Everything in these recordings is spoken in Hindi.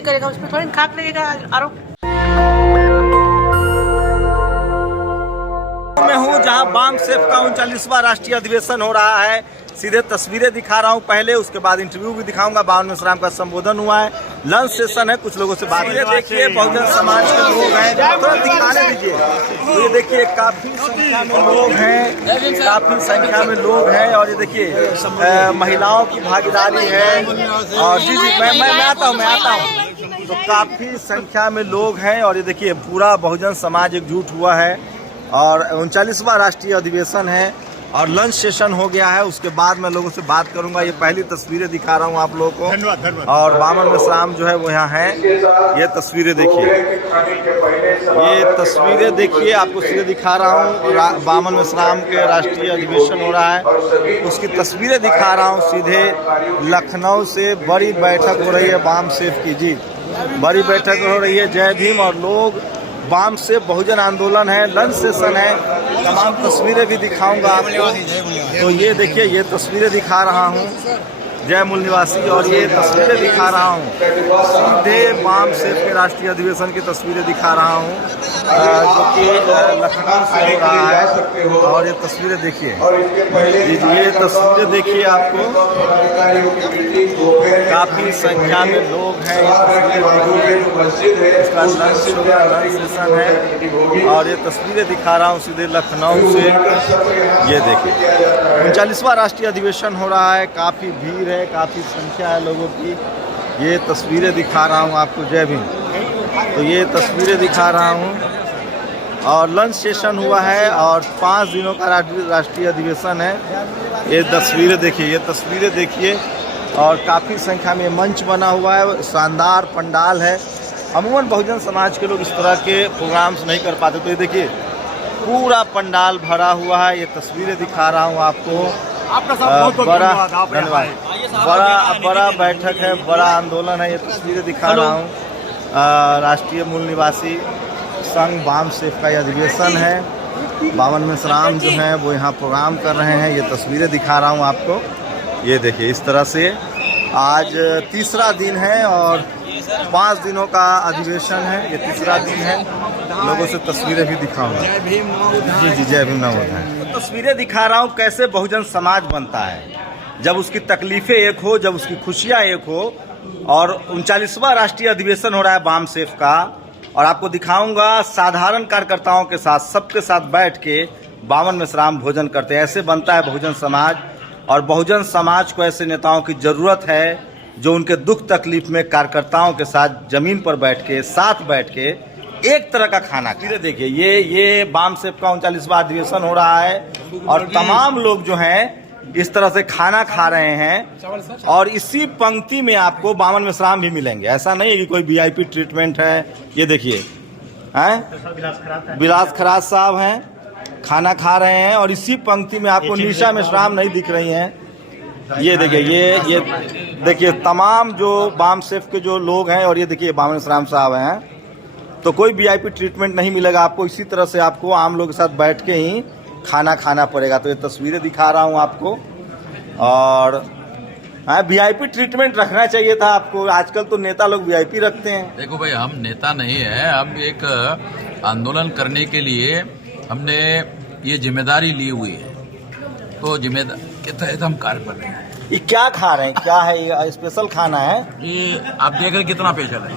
नहीं करेगा, उस पर थोड़ी खाक लगेगा आरोप। मैं हूँ जहाँ बाम सेफ का 39वां राष्ट्रीय अधिवेशन हो रहा है। सीधे तस्वीरें दिखा रहा हूँ पहले, उसके बाद इंटरव्यू भी दिखाऊंगा। बावन मेश्राम का संबोधन हुआ है, लंच सेशन है, कुछ लोगों से बात। ये देखिए बहुजन समाज के लोग हैं, थोड़ा दिखाने दीजिए। तो ये देखिए काफी संख्या में लोग हैं, काफी संख्या में लोग हैं। और ये देखिए महिलाओं की भागीदारी है। और जी जी मैं आता हूँ। तो काफी संख्या में लोग हैं और ये देखिए पूरा बहुजन समाज एकजुट हुआ है। और 39वां राष्ट्रीय अधिवेशन है और लंच सेशन हो गया है। उसके बाद मैं लोगों से बात करूंगा। ये पहली तस्वीरें दिखा रहा हूं आप लोगों को। धन्यवाद। और बावन मेश्राम जो है वो यहाँ हैं। ये तस्वीरें देखिए, ये तस्वीरें देखिए, आपको सीधे दिखा रहा हूँ। बावन मेश्राम के राष्ट्रीय अधिवेशन हो रहा है, उसकी तस्वीरें दिखा रहा हूँ। सीधे लखनऊ से बड़ी बैठक हो रही है बाम सेफ की। जी, बड़ी बैठक हो रही है। जय भीम। और लोग बाम से बहुजन आंदोलन है, लंच सेशन है, तमाम तस्वीरें भी दिखाऊंगा आपको। तो ये देखिए, ये तस्वीरें दिखा रहा हूँ जय मूल निवासी। और ये तस्वीरें दिखा रहा हूँ सीधे बाम सेफ के राष्ट्रीय अधिवेशन की तस्वीरें दिखा रहा हूँ, जो कि लखनऊ से हो रहा है। और ये तस्वीरें देखिए, ये तस्वीरें देखिए, आपको काफी संख्या में लोग हैं। इसका लंच सेशन है और ये तस्वीरें दिखा रहा हूँ सीधे लखनऊ से। ये देखिए 39वां राष्ट्रीय अधिवेशन हो रहा है, काफ़ी भीड़ है, काफ़ी संख्या है लोगों की। ये तस्वीरें दिखा रहा हूँ आपको। जय भीम। तो ये तस्वीरें दिखा रहा हूँ और लंच सेशन हुआ है और 5 दिनों का राष्ट्रीय अधिवेशन है। ये तस्वीरें देखिए, ये तस्वीरें देखिए। और काफ़ी संख्या में मंच बना हुआ है, शानदार पंडाल है। अमूमन बहुजन समाज के लोग इस तरह के प्रोग्राम्स नहीं कर पाते। तो ये देखिए पूरा पंडाल भरा हुआ है। ये तस्वीरें दिखा रहा हूँ आपको। आपका बहुत बड़ा धन्यवाद। बड़ा बैठक है, बड़ा आंदोलन है। ये तस्वीरें दिखा रहा हूँ। राष्ट्रीय मूल निवासी संघ बाम सेफ का ये अधिवेशन है। बावन मेश्राम जो हैं वो यहाँ प्रोग्राम कर रहे हैं। ये तस्वीरें दिखा रहा हूँ आपको। ये देखिए इस तरह से आज तीसरा दिन है और 5 दिनों का अधिवेशन है। ये तीसरा दिन है। लोगों से तस्वीरें भी दिखाऊंगा। जी जी, जय भीम नवोदय। तस्वीरें दिखा रहा हूँ कैसे बहुजन समाज बनता है, जब उसकी तकलीफें एक हो, जब उसकी खुशियाँ एक हो। और 39वां राष्ट्रीय अधिवेशन हो रहा है बाम सेफ का। और आपको दिखाऊंगा साधारण कार्यकर्ताओं के साथ, सबके साथ बैठ के बावन मेश्राम भोजन करते हैं। ऐसे बनता है बहुजन समाज। और बहुजन समाज को ऐसे नेताओं की ज़रूरत है जो उनके दुख तकलीफ में कार्यकर्ताओं के साथ ज़मीन पर बैठ के, साथ बैठ के एक तरह का खाना खाए। देखिए ये बाम सेफ का 39वां अधिवेशन हो रहा है और तमाम लोग जो हैं इस तरह से खाना खा रहे हैं। और इसी पंक्ति में आपको बावन मेश्राम भी मिलेंगे। ऐसा नहीं है कि कोई VIP ट्रीटमेंट है। ये देखिए हैं, विलास खराज साहब हैं, खाना खा रहे हैं। और इसी पंक्ति में आपको निशा मेश्राम नहीं दिख रही हैं। ये देखिए, ये देखिए तमाम जो बाम सेफ के जो लोग हैं। और ये देखिए बावन मेश्राम साहब हैं। तो कोई VIP ट्रीटमेंट नहीं मिलेगा आपको। इसी तरह से आपको आम लोगों के साथ बैठ के ही खाना खाना पड़ेगा। तो ये तस्वीरें दिखा रहा हूँ आपको। और VIP ट्रीटमेंट रखना चाहिए था आपको। आजकल तो नेता लोग VIP रखते हैं। देखो भाई, हम नेता नहीं है, हम एक आंदोलन करने के लिए हमने ये जिम्मेदारी ली हुई है। तो जिम्मेदारी के तहत हम कार्य कर रहे हैं। ये क्या खा रहे हैं, क्या है ये? स्पेशल खाना है। ये आप देख रहे कितना पेशल है।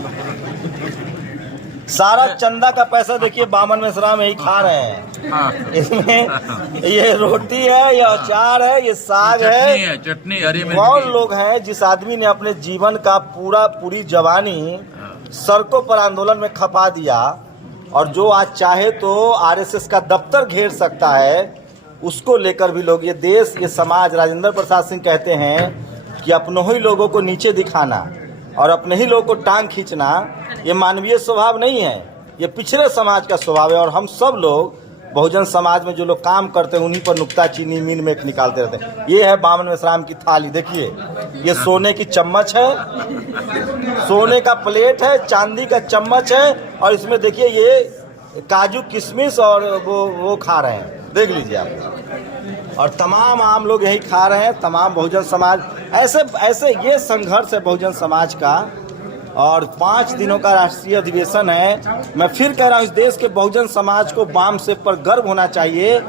सारा चंदा का पैसा देखिए बावन मेश्राम यही खा रहे हैं। हाँ। इसमें ये रोटी है, ये अचार है, ये साग है, चटनी हरी मिर्च। कौन लोग हैं जिस आदमी ने अपने जीवन का पूरी जवानी सड़कों पर आंदोलन में खपा दिया और जो आज चाहे तो RSS का दफ्तर घेर सकता है, उसको लेकर भी लोग, ये देश, ये समाज, राजेंद्र प्रसाद सिंह कहते हैं कि अपनों ही लोगों को नीचे दिखाना और अपने ही लोगों को टांग खींचना ये मानवीय स्वभाव नहीं है, ये पिछड़े समाज का स्वभाव है। और हम सब लोग बहुजन समाज में जो लोग काम करते हैं उन्हीं पर नुक्ताचीनी मीन में निकालते रहते हैं। ये है बावन मेश्राम की थाली। देखिए ये सोने की चम्मच है, सोने का प्लेट है, चांदी का चम्मच है। और इसमें देखिए ये काजू किशमिश और वो खा रहे हैं। देख लीजिए आप। और तमाम आम लोग यही खा रहे हैं, तमाम बहुजन समाज। ऐसे ये संघर्ष है बहुजन समाज का और 5 दिनों का राष्ट्रीय अधिवेशन है। मैं फिर कह रहा हूँ, इस देश के बहुजन समाज को बाम सेफ पर गर्व होना चाहिए,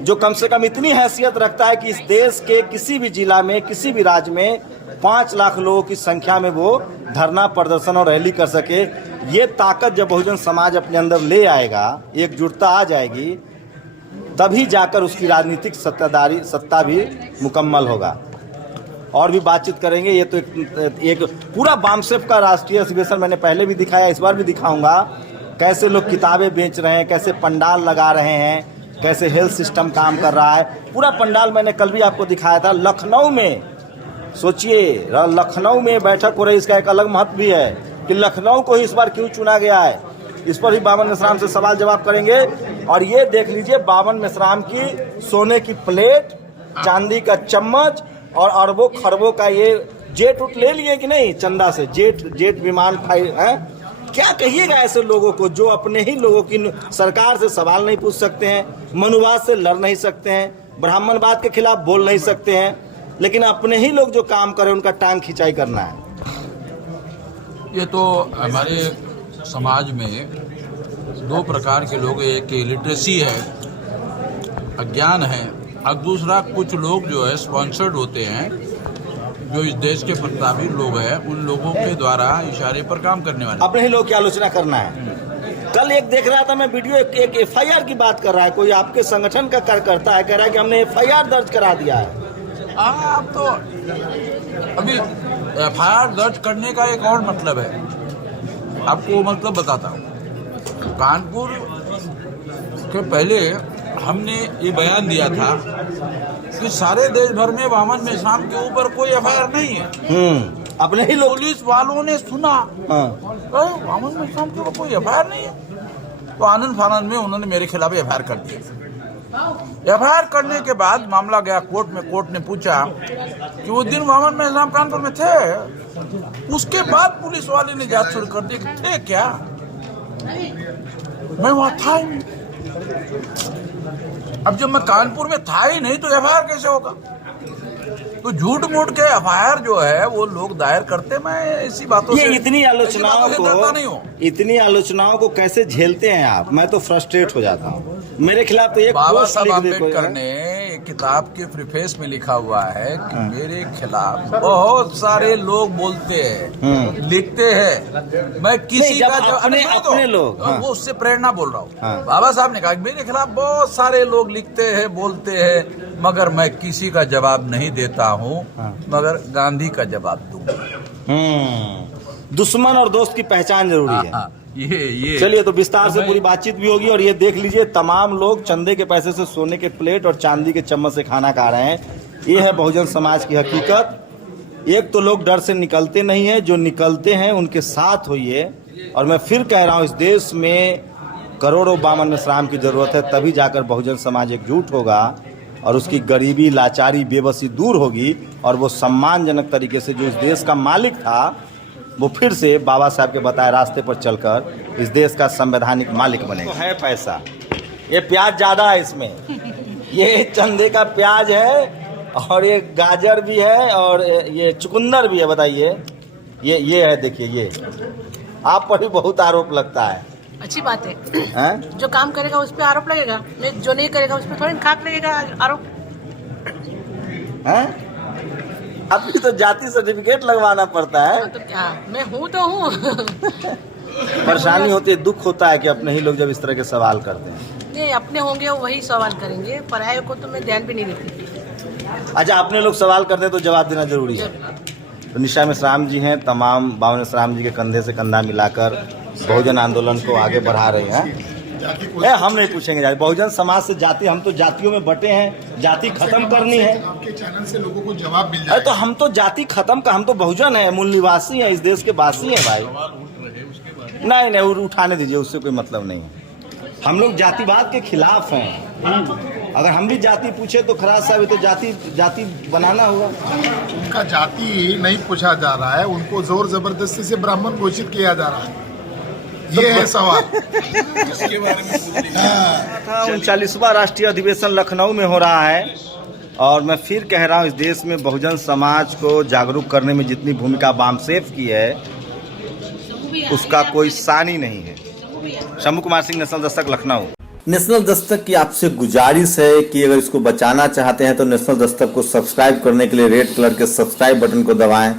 जो कम से कम इतनी हैसियत रखता है कि इस देश के किसी भी जिला में, किसी भी राज्य में 5 लाख लोगों की संख्या में वो धरना प्रदर्शन और रैली कर सके। ये ताकत जब बहुजन समाज अपने अंदर ले आएगा, एकजुटता आ जाएगी, तभी जाकर उसकी राजनीतिक सत्ता भी मुकम्मल होगा। और भी बातचीत करेंगे। ये तो एक पूरा बामसेफ का राष्ट्रीय अधिवेशन मैंने पहले भी दिखाया, इस बार भी दिखाऊंगा। कैसे लोग किताबें बेच रहे हैं, कैसे पंडाल लगा रहे हैं, कैसे हेल्थ सिस्टम काम कर रहा है। पूरा पंडाल मैंने कल भी आपको दिखाया था। लखनऊ में सोचिए, लखनऊ में बैठक हो रही, इसका एक अलग महत्व भी है कि लखनऊ को ही इस बार क्यों चुना गया है। इस पर ही बावन मेश्राम से सवाल जवाब करेंगे। और ये देख लीजिए, बावन मेश्राम की सोने की प्लेट, चांदी का चम्मच और अरबों खरबों का ये जेट उठ ले लिए कि नहीं चंदा से, जेट विमान है। क्या कहिएगा ऐसे लोगों को जो अपने ही लोगों की सरकार से सवाल नहीं पूछ सकते हैं, मनुवाद से लड़ नहीं सकते हैं, ब्राह्मणवाद के खिलाफ बोल नहीं सकते हैं, लेकिन अपने ही लोग जो काम करें उनका टांग खिंचाई करना है। ये तो हमारे समाज में 2 प्रकार के लोग, एक लिटरेसी है, अज्ञान है, और दूसरा कुछ लोग जो है स्पॉन्सर्ड होते हैं, जो इस देश के प्रतापी लोग हैं, उन लोगों के द्वारा इशारे पर काम करने वाले। अपने ही लोग की आलोचना करना है। कल एक देख रहा था मैं वीडियो, एक FIR की बात कर रहा है, कोई आपके संगठन का कार्यकर्ता है, कह रहा है कि हमने FIR दर्ज करा दिया है। आप तो अभी FIR दर्ज करने का एक और मतलब है, आपको मतलब बताता हूँ। कानपुर के पहले हमने ये बयान दिया था कि सारे देश भर में बावन मेश्राम के ऊपर कोई FIR नहीं है। अपने ही लोग, पुलिस वालों ने सुना बावन मेश्राम के ऊपर कोई FIR नहीं है, तो आनंद फानंद में उन्होंने मेरे खिलाफ FIR कर दिया। FIR करने के बाद मामला गया कोर्ट में। कोर्ट ने पूछा कि उस दिन बावन मेश्राम कानपुर में थे। उसके बाद पुलिस वाले ने जांच शुरू कर दी, थे क्या, मैं वहां था ही नहीं। अब जब मैं कानपुर में था ही नहीं तो FIR कैसे होगा। तो झूठ मूठ के FIR जो है वो लोग दायर करते। मैं ऐसी बातों से, इतनी आलोचनाओं को कैसे झेलते हैं आप? मैं तो फ्रस्ट्रेट हो जाता हूँ। मेरे खिलाफ तो एक बाबा साहब अम्बेडकर ने किताब के प्रीफेस में लिखा हुआ है कि मेरे खिलाफ बहुत सारे लोग बोलते हैं, लिखते हैं। मैं किसी का अपने लोग, वो उससे प्रेरणा बोल रहा हूँ। बाबा साहब ने कहा कि मेरे खिलाफ बहुत सारे लोग लिखते हैं, बोलते हैं, मगर मैं किसी का जवाब नहीं देता हूँ, मगर गांधी का जवाब दूंगा। दुश्मन और दोस्त की पहचान जरूरी है। ये चलिए, तो विस्तार से पूरी बातचीत भी होगी। और ये देख लीजिए, तमाम लोग चंदे के पैसे से सोने के प्लेट और चांदी के चम्मच से खाना खा रहे हैं। ये है बहुजन समाज की हकीकत। एक तो लोग डर से निकलते नहीं है, जो निकलते हैं उनके साथ होइए। और मैं फिर कह रहा हूँ, इस देश में करोड़ों बावन मेश्राम की जरूरत है, तभी जाकर बहुजन समाज एकजुट होगा और उसकी गरीबी, लाचारी, बेबसी दूर होगी। और वो सम्मानजनक तरीके से जो इस देश का मालिक था, वो फिर से बाबा साहब के बताए रास्ते पर चलकर इस देश का संवैधानिक मालिक बनेगा। तो है पैसा, ये प्याज ज़्यादा है इसमें, ये चंदे का प्याज है और ये गाजर भी है और ये चुकंदर भी है। बताइए, ये है, देखिए, ये आप पर भी बहुत आरोप लगता है। अच्छी बात है। जो काम करेगा उस पर आरोप लगेगा, जो नहीं करेगा उस पर थोड़ी खाक लगेगा आरोप। अभी तो जाति सर्टिफिकेट लगवाना पड़ता है। तो क्या, मैं हूँ तो हूँ। परेशानी होती है, दुख होता है कि अपने ही लोग जब इस तरह के सवाल करते हैं। नहीं, अपने होंगे वही सवाल करेंगे, पराये को तो मैं ध्यान भी नहीं देती। अच्छा, अपने लोग सवाल करते हैं तो जवाब देना जरूरी है। तो निशा मेश्राम जी हैं, तमाम बावन मेश्राम जी के कंधे से कंधा मिलाकर बहुजन आंदोलन को आगे बढ़ा रहे हैं। हम नहीं पूछेंगे बहुजन समाज से जाति, हम तो जातियों में बटे हैं, जाति खत्म करनी है। आपके चैनल से लोगों को जवाब मिल जाए। तो हम तो जाति खत्म का, हम तो बहुजन है, मूल निवासी हैं, इस देश के वासी हैं भाई। नहीं, उठाने दीजिए, उससे कोई मतलब नहीं है। हम लोग जातिवाद के खिलाफ हैं। अगर हम भी जाति पूछे तो खराज साहब, तो जाति बनाना होगा। उनका जाति नहीं पूछा जा रहा है, उनको जोर जबरदस्ती से ब्राह्मण घोषित किया जा रहा है। ये है सवाल। इसके बारे में 39वां राष्ट्रीय अधिवेशन लखनऊ में हो रहा है। और मैं फिर कह रहा हूँ, इस देश में बहुजन समाज को जागरूक करने में जितनी भूमिका बामसेफ की है, उसका कोई सानी नहीं है। शंभू कुमार सिंह, नेशनल दस्तक, लखनऊ। नेशनल दस्तक की आपसे गुजारिश है कि अगर इसको बचाना चाहते हैं तो नेशनल दस्तक को सब्सक्राइब करने के लिए रेड कलर के सब्सक्राइब बटन को दबाएं,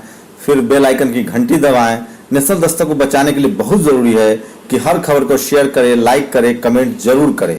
फिर बेल आइकन की घंटी दबाएं। नेशनल दस्तक को बचाने के लिए बहुत जरूरी है कि हर खबर को शेयर करें, लाइक करें, कमेंट जरूर करें।